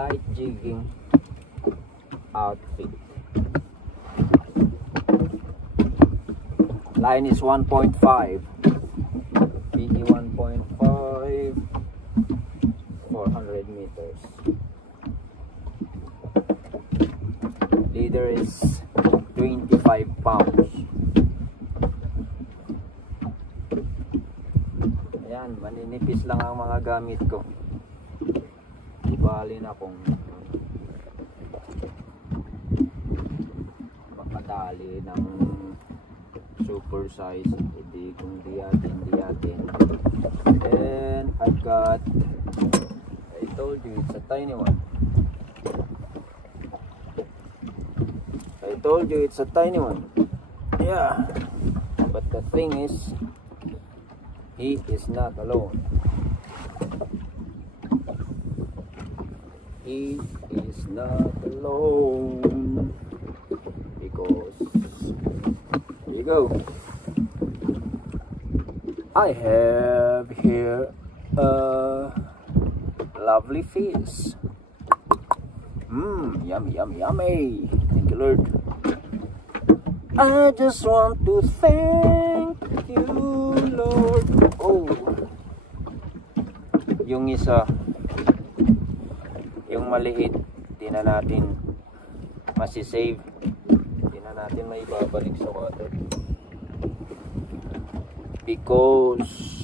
light jigging outfit. Line is 1.5, PE 1.5, 400 meters. Leader is 25 pounds. Ayan, maninipis lang ang mga gamit ko. Bali na kung makadali ng super size, hindi kung di atin. And I've got, I told you it's a tiny one. I told you it's a tiny one. Yeah, but the thing is, he is not alone. He is not alone because here you go. I have here a lovely fish. Yummy, yummy, yummy. Thank you, Lord. I just want to thank you, Lord. Oh, yung isa, yung maliit, di na natin masisave, di na natin maibabalik sa water because